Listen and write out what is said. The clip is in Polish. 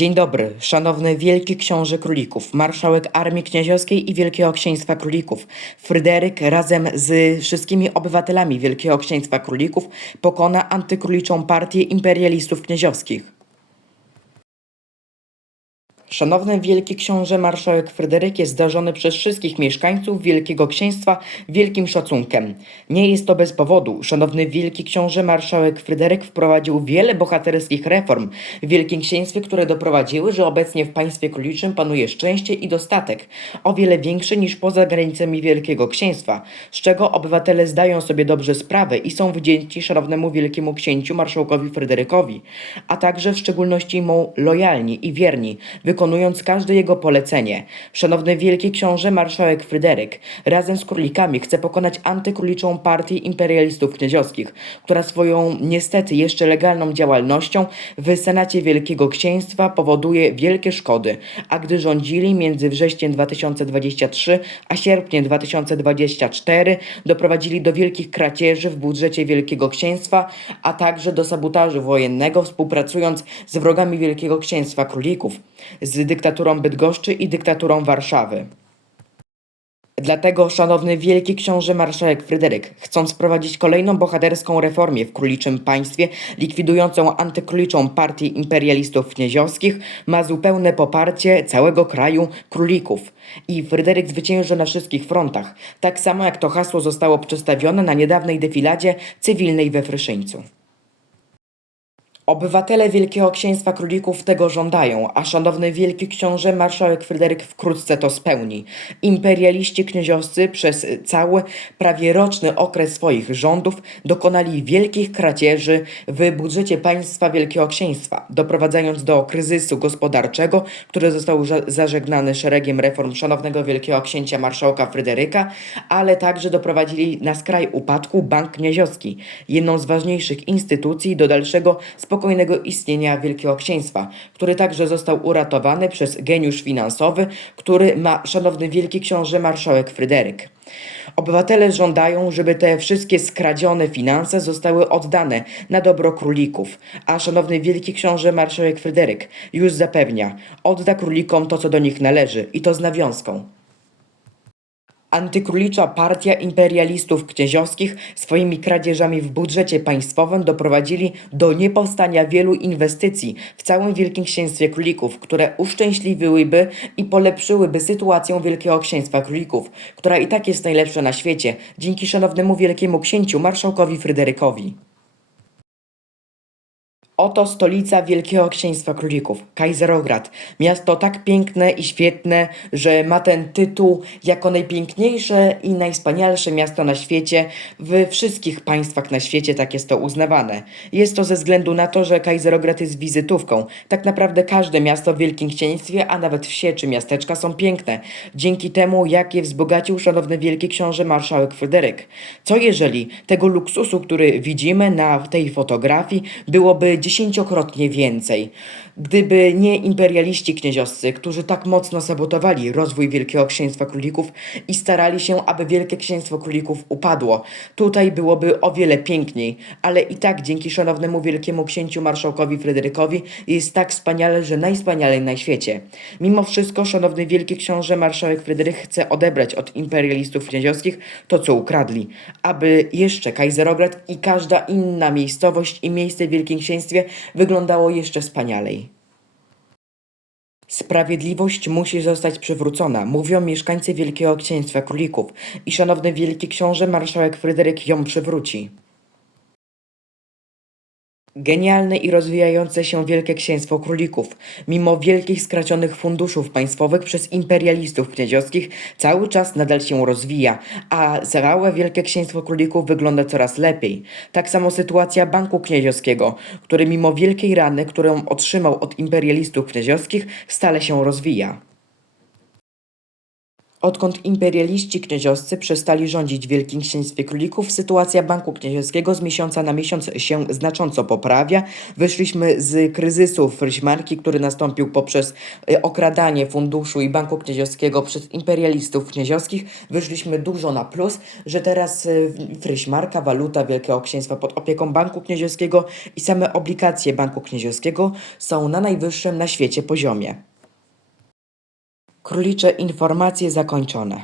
Dzień dobry, szanowny Wielki Książę Królików, marszałek Armii Knieziowskiej i Wielkiego Księstwa Królików. Fryderyk razem z wszystkimi obywatelami Wielkiego Księstwa Królików pokona antykróliczą partię imperialistów knieziowskich. Szanowny Wielki Książę Marszałek Fryderyk jest zdarzony przez wszystkich mieszkańców Wielkiego Księstwa wielkim szacunkiem. Nie jest to bez powodu. Szanowny Wielki Książę Marszałek Fryderyk wprowadził wiele bohaterskich reform w Wielkim Księstwie, które doprowadziły, że obecnie w państwie króliczym panuje szczęście i dostatek, o wiele większy niż poza granicami Wielkiego Księstwa, z czego obywatele zdają sobie dobrze sprawę i są wdzięczni szanownemu Wielkiemu Księciu Marszałkowi Fryderykowi, a także w szczególności mu lojalni i wierni, każde jego polecenie. Szanowny Wielki Książę Marszałek Fryderyk razem z królikami chce pokonać antykróliczą partię imperialistów knieziowskich, która swoją niestety jeszcze legalną działalnością w Senacie Wielkiego Księstwa powoduje wielkie szkody, a gdy rządzili między wrześniem 2023 a sierpniem 2024 doprowadzili do wielkich kradzieży w budżecie Wielkiego Księstwa, a także do sabotażu wojennego współpracując z wrogami Wielkiego Księstwa Królików, z dyktaturą Bydgoszczy i dyktaturą Warszawy. Dlatego, szanowny wielki książę marszałek Fryderyk, chcąc wprowadzić kolejną bohaterską reformę w króliczym państwie, likwidującą antykróliczą partię imperialistów knieziowskich, ma zupełne poparcie całego kraju królików. I Fryderyk zwycięży na wszystkich frontach, tak samo jak to hasło zostało przedstawione na niedawnej defiladzie cywilnej we Fryszyńcu. Obywatele Wielkiego Księstwa Królików tego żądają, a szanowny Wielki Książę Marszałek Fryderyk wkrótce to spełni. Imperialiści knieziowscy przez cały prawie roczny okres swoich rządów dokonali wielkich kradzieży w budżecie państwa Wielkiego Księstwa, doprowadzając do kryzysu gospodarczego, który został za- zażegnany szeregiem reform szanownego Wielkiego Księcia Marszałka Fryderyka, ale także doprowadzili na skraj upadku Bank Knieziowski, jedną z ważniejszych instytucji do dalszego spokojnego istnienia Wielkiego Księstwa, który także został uratowany przez geniusz finansowy, który ma szanowny Wielki Książę Marszałek Fryderyk. Obywatele żądają, żeby te wszystkie skradzione finanse zostały oddane na dobro królików, a szanowny Wielki Książę Marszałek Fryderyk już zapewnia, odda królikom to, co do nich należy i to z nawiązką. Antykrólicza partia imperialistów knieziowskich swoimi kradzieżami w budżecie państwowym doprowadzili do niepowstania wielu inwestycji w całym Wielkim Księstwie Królików, które uszczęśliwiłyby i polepszyłyby sytuację Wielkiego Księstwa Królików, która i tak jest najlepsza na świecie, dzięki szanownemu Wielkiemu Księciu Marszałkowi Fryderykowi. Oto stolica Wielkiego Księstwa Królików, Kaiserograd. Miasto tak piękne i świetne, że ma ten tytuł jako najpiękniejsze i najwspanialsze miasto na świecie. W wszystkich państwach na świecie tak jest to uznawane. Jest to ze względu na to, że Kaiserograd jest wizytówką. Tak naprawdę każde miasto w Wielkim Księstwie, a nawet wsie czy miasteczka są piękne. Dzięki temu, jak je wzbogacił szanowny Wielki Książę Marszałek Fryderyk. Co jeżeli tego luksusu, który widzimy na tej fotografii, byłoby dziesięciokrotnie więcej. Gdyby nie imperialiści knieziowscy, którzy tak mocno sabotowali rozwój Wielkiego Księstwa Królików i starali się, aby Wielkie Księstwo Królików upadło, tutaj byłoby o wiele piękniej, ale i tak dzięki szanownemu Wielkiemu Księciu Marszałkowi Fryderykowi jest tak wspaniale, że najwspanialej na świecie. Mimo wszystko, szanowny Wielki Książę Marszałek Fryderyk chce odebrać od imperialistów knieziowskich to, co ukradli, aby jeszcze Kaiserograd i każda inna miejscowość i miejsce w Wielkim Księstwie wyglądało jeszcze wspanialej. Sprawiedliwość musi zostać przywrócona, mówią mieszkańcy Wielkiego Księstwa Królików i szanowny Wielki Książę Marszałek Fryderyk ją przywróci. Genialne i rozwijające się Wielkie Księstwo Królików, mimo wielkich skraconych funduszów państwowych przez imperialistów kniedziowskich, cały czas nadal się rozwija, a całe Wielkie Księstwo Królików wygląda coraz lepiej. Tak samo sytuacja Banku Kniedziowskiego, który mimo wielkiej rany, którą otrzymał od imperialistów kniedziowskich, stale się rozwija. Odkąd imperialiści kniedzioscy przestali rządzić w Wielkim Księstwie Królików, sytuacja Banku Kniedziowskiego z miesiąca na miesiąc się znacząco poprawia. Wyszliśmy z kryzysu fryśmarki, który nastąpił poprzez y, okradanie funduszu i Banku Kniedziowskiego przez imperialistów kniedziowskich. Wyszliśmy dużo na plus, że teraz y, fryśmarka, waluta Wielkiego Księstwa pod opieką Banku Kniedziowskiego i same obligacje Banku Kniedziowskiego są na najwyższym na świecie poziomie. Królicze informacje zakończone.